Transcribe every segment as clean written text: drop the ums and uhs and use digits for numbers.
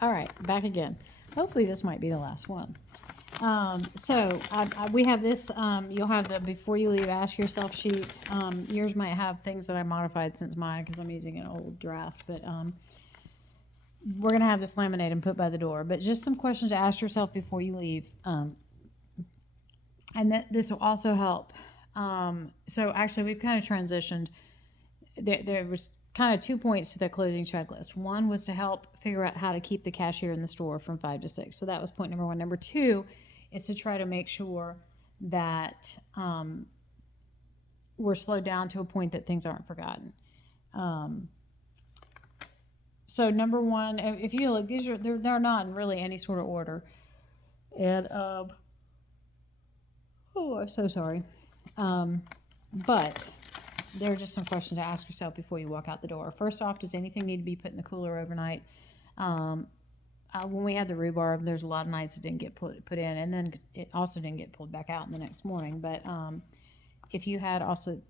All right, back again. Hopefully this might be the last one. We have this, you'll have the before you leave ask yourself sheet. Yours might have things that I modified since mine because I'm using an old draft, but we're going to have this laminated and put by the door. But just some questions to ask yourself before you leave. And that this will also help. So actually, we've kind of transitioned. There was kind of 2 points to the closing checklist. One was to help figure out how to keep the cashier in the store from 5 to 6. So that was point number one. Number two is to try to make sure that we're slowed down to a point that things aren't forgotten. So number one, if you look, they're not in really any sort of order. And oh, I'm so sorry. But there are just some questions to ask yourself before you walk out the door. First off, does anything need to be put in the cooler overnight? When we had the rhubarb, there's a lot of nights it didn't get put in, and then it also didn't get pulled back out in the next morning. But if you had also,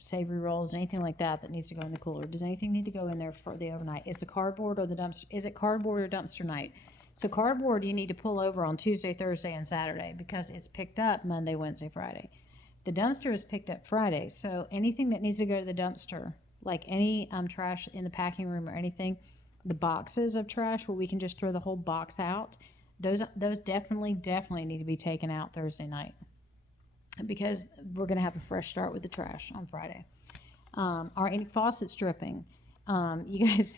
savory rolls, anything like that needs to go in the cooler, does anything need to go in there for the overnight? Is the cardboard or the dumpster? Is it cardboard or dumpster night? So cardboard you need to pull over on Tuesday, Thursday, and Saturday because it's picked up Monday, Wednesday, Friday. The dumpster is picked up Friday, so anything that needs to go to the dumpster, like any trash in the packing room or anything, the boxes of trash where we can just throw the whole box out, those definitely need to be taken out Thursday night because we're going to have a fresh start with the trash on Friday. Are any faucets dripping? You guys,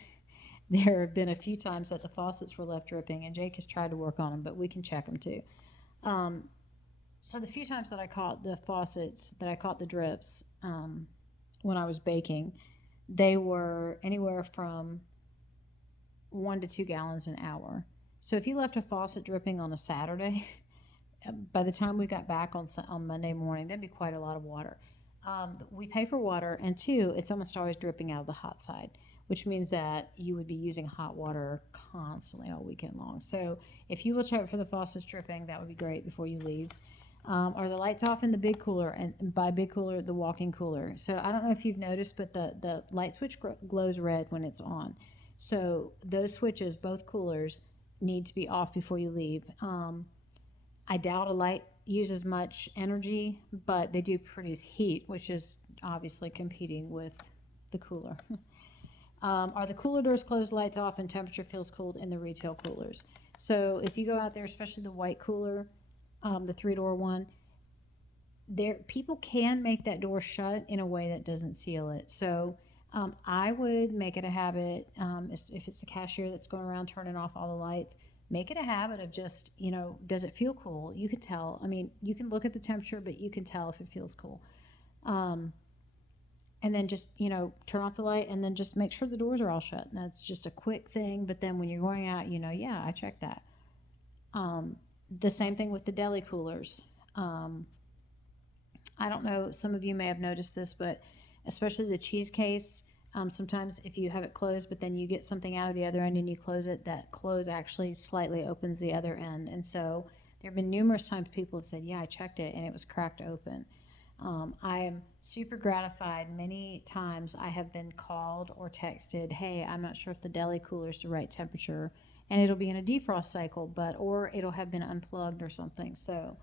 there have been a few times that the faucets were left dripping, and Jake has tried to work on them, but we can check them too. So the few times that I caught the faucets, that I caught the drips when I was baking, they were anywhere from 1 to 2 gallons an hour. So if you left a faucet dripping on a Saturday, by the time we got back on Monday morning, that'd be quite a lot of water. We pay for water, and two, it's almost always dripping out of the hot side, which means that you would be using hot water constantly all weekend long. So if you will check for the faucets dripping, that would be great before you leave. Are the lights off in the big cooler? And by big cooler, the walk-in cooler. So I don't know if you've noticed, but the light switch glows red when it's on. So those switches, both coolers, need to be off before you leave. I doubt a light uses much energy, but they do produce heat, which is obviously competing with the cooler. Are the cooler doors closed, lights off, and temperature feels cooled in the retail coolers? So if you go out there, especially the white cooler, the 3-door one, there people can make that door shut in a way that doesn't seal it. So I would make it a habit, if it's the cashier that's going around turning off all the lights, make it a habit of just, does it feel cool? You could tell. I mean, you can look at the temperature, but you can tell if it feels cool. And then just, turn off the light and then just make sure the doors are all shut. And that's just a quick thing. But then when you're going out, yeah, I checked that. The same thing with the deli coolers. I don't know, some of you may have noticed this, but especially the cheese case, sometimes if you have it closed, but then you get something out of the other end and you close it, that close actually slightly opens the other end. And so there have been numerous times people have said, yeah, I checked it and it was cracked open. I am super gratified. Many times I have been called or texted, hey, I'm not sure if the deli cooler is the right temperature, and it'll be in a defrost cycle, or it'll have been unplugged or something. So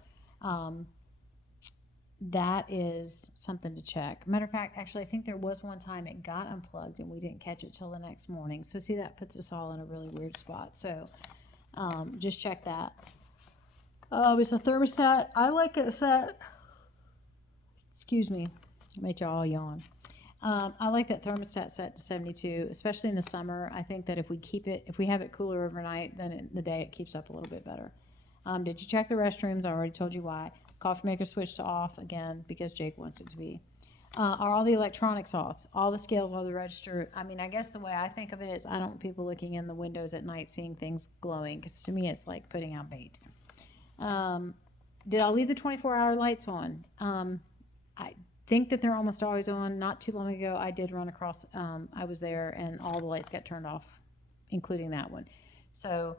that is something to check. Matter of fact, actually, I think there was one time it got unplugged and we didn't catch it till the next morning. So see, that puts us all in a really weird spot. So just check that. It's a thermostat. I like it set. Excuse me, I made y'all yawn. I like that thermostat set to 72, especially in the summer. I think that if we have it cooler overnight, then in the day it keeps up a little bit better. Did you check the restrooms? I already told you why. Coffee maker switched to off, again, because Jake wants it to be. Are all the electronics off? All the scales, all the register? I mean, I guess the way I think of it is I don't want people looking in the windows at night seeing things glowing, because to me it's like putting out bait. Did I leave the 24-hour lights on? I think that they're almost always on. Not too long ago, I did run across, I was there, and all the lights got turned off, including that one. So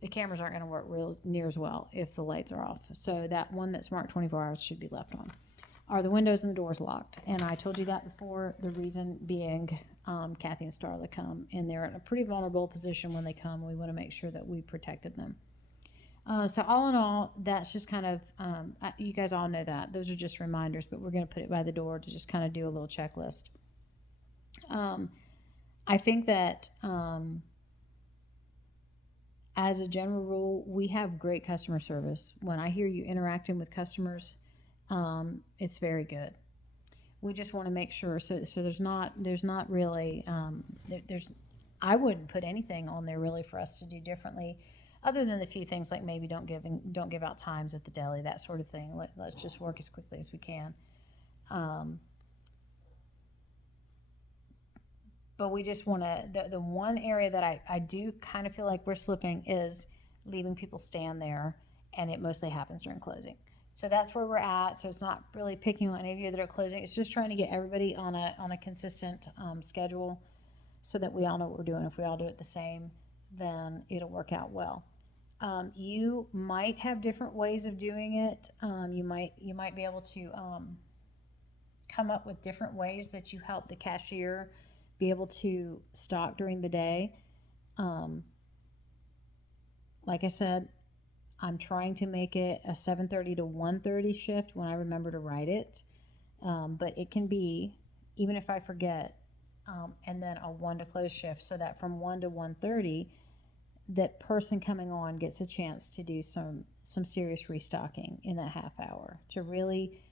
the cameras aren't going to work real near as well if the lights are off. So that one that's marked 24 hours should be left on. Are the windows and the doors locked? And I told you that before. The reason being, Kathy and Starla come, and they're in a pretty vulnerable position when they come. We want to make sure that we protected them. So all in all, that's just kind of, you guys all know that. Those are just reminders, but we're going to put it by the door to just kind of do a little checklist. I think that as a general rule, we have great customer service. When I hear you interacting with customers, it's very good. We just want to make sure. So there's not really, I wouldn't put anything on there really for us to do differently, other than the few things like maybe don't give out times at the deli, that sort of thing. Let's just work as quickly as we can. But we just want to, the one area that I do kind of feel like we're slipping is leaving people stand there, and it mostly happens during closing. So that's where we're at. So it's not really picking on any of you that are closing. It's just trying to get everybody on a consistent schedule, so that we all know what we're doing. If we all do it the same, then it'll work out well. You might have different ways of doing it. You might be able to come up with different ways that you help the cashier be able to stock during the day. Like I said, I'm trying to make it a 7:30 to 1:30 shift when I remember to write it. But it can be, even if I forget, and then a 1 to close shift, so that from 1 to 1:30, that person coming on gets a chance to do some serious restocking in that half hour, to really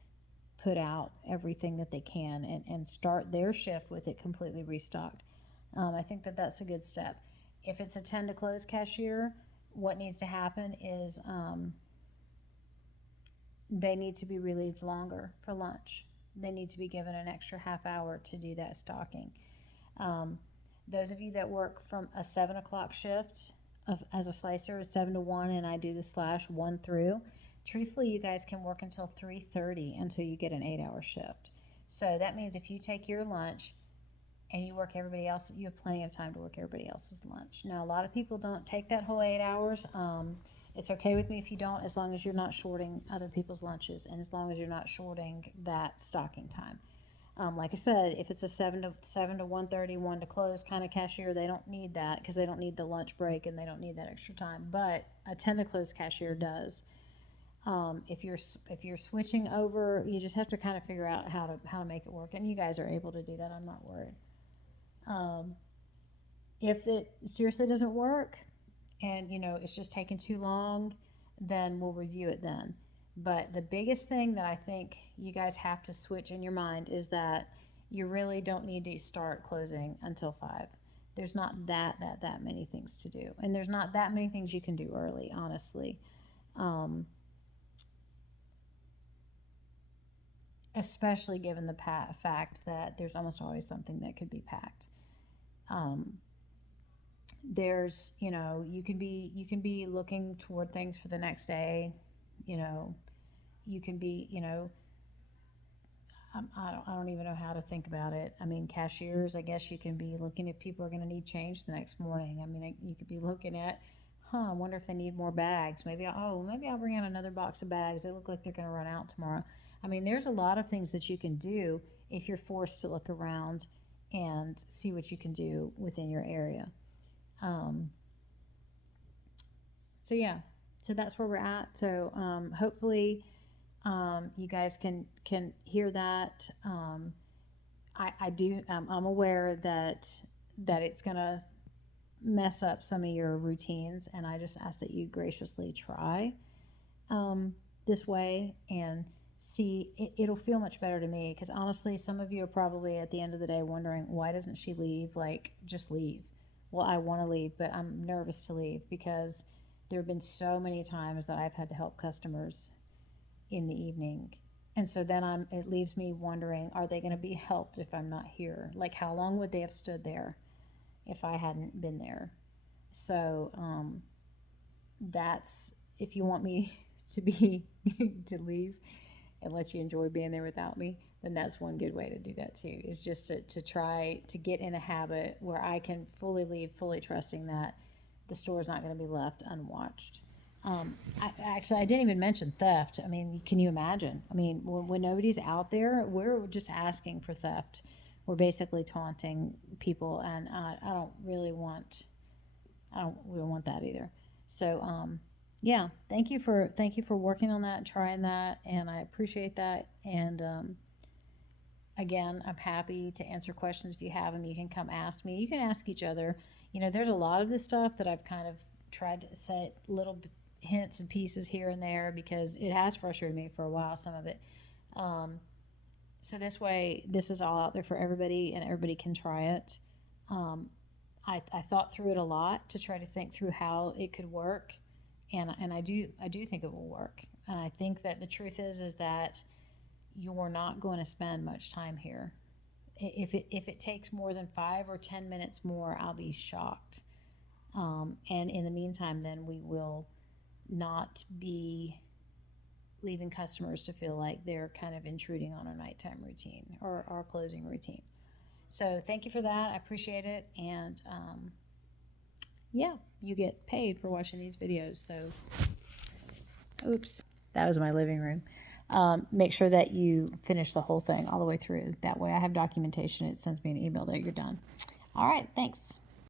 put out everything that they can and start their shift with it completely restocked. I think that that's a good step. If it's a 10 to close cashier, what needs to happen is they need to be relieved longer for lunch. They need to be given an extra half hour to do that stocking. Those of you that work from a 7 o'clock shift as a slicer, 7 to 1, and I do the slash 1 through, truthfully, you guys can work until 3:30 until you get an 8-hour shift. So that means if you take your lunch and you work everybody else, you have plenty of time to work everybody else's lunch. Now, a lot of people don't take that whole 8 hours. It's okay with me if you don't, as long as you're not shorting other people's lunches, and as long as you're not shorting that stocking time. Like I said, if it's a 7 to 1:30, 1 to close kind of cashier, they don't need that, because they don't need the lunch break and they don't need that extra time. But a 10 to close cashier does. If you're switching over, you just have to kind of figure out how to make it work, and you guys are able to do that. I'm not worried. If it seriously doesn't work, and it's just taking too long, then we'll review it then. But the biggest thing that I think you guys have to switch in your mind is that you really don't need to start closing until 5. There's not that many things to do, and there's not that many things you can do early, honestly. Especially given the fact that there's almost always something that could be packed. There's, you can be looking toward things for the next day. You can be, I don't even know how to think about it. I mean, cashiers, I guess you can be looking if people are going to need change the next morning. I mean, you could be looking at, I wonder if they need more bags. Maybe I'll bring out another box of bags. They look like they're going to run out tomorrow. I mean, there's a lot of things that you can do if you're forced to look around and see what you can do within your area. So that's where we're at. So hopefully you guys can hear that. I'm aware that it's going to mess up some of your routines, and I just ask that you graciously try this way and see. It'll feel much better to me, because honestly, some of you are probably at the end of the day wondering, why doesn't she leave? Like, just leave. Well, I want to leave, but I'm nervous to leave, because there have been so many times that I've had to help customers in the evening, and so then it leaves me wondering, are they going to be helped if I'm not here? Like, how long would they have stood there if I hadn't been there? So that's, if you want me to leave and let you enjoy being there without me, then that's one good way to do that too, is just to try to get in a habit where I can fully leave, fully trusting that the store's not going to be left unwatched. I didn't even mention theft. I mean, can you imagine? I mean, when nobody's out there, we're just asking for theft. we're basically taunting people, and I don't really want that either. So yeah, thank you for working on that and trying that, and I appreciate that. And again, I'm happy to answer questions if you have them. You can come ask me. You can ask each other. There's a lot of this stuff that I've kind of tried to set little hints and pieces here and there because it has frustrated me for a while, some of it. So this way, this is all out there for everybody, and everybody can try it. I thought through it a lot to try to think through how it could work, and I do think it will work. And I think that the truth is that you're not going to spend much time here. If it takes more than 5 or 10 minutes more, I'll be shocked. And in the meantime, then we will not be leaving customers to feel like they're kind of intruding on our nighttime routine or our closing routine. So thank you for that. I appreciate it. And yeah, you get paid for watching these videos. So, oops, that was my living room. Make sure that you finish the whole thing all the way through. That way I have documentation. It sends me an email that you're done. All right, thanks.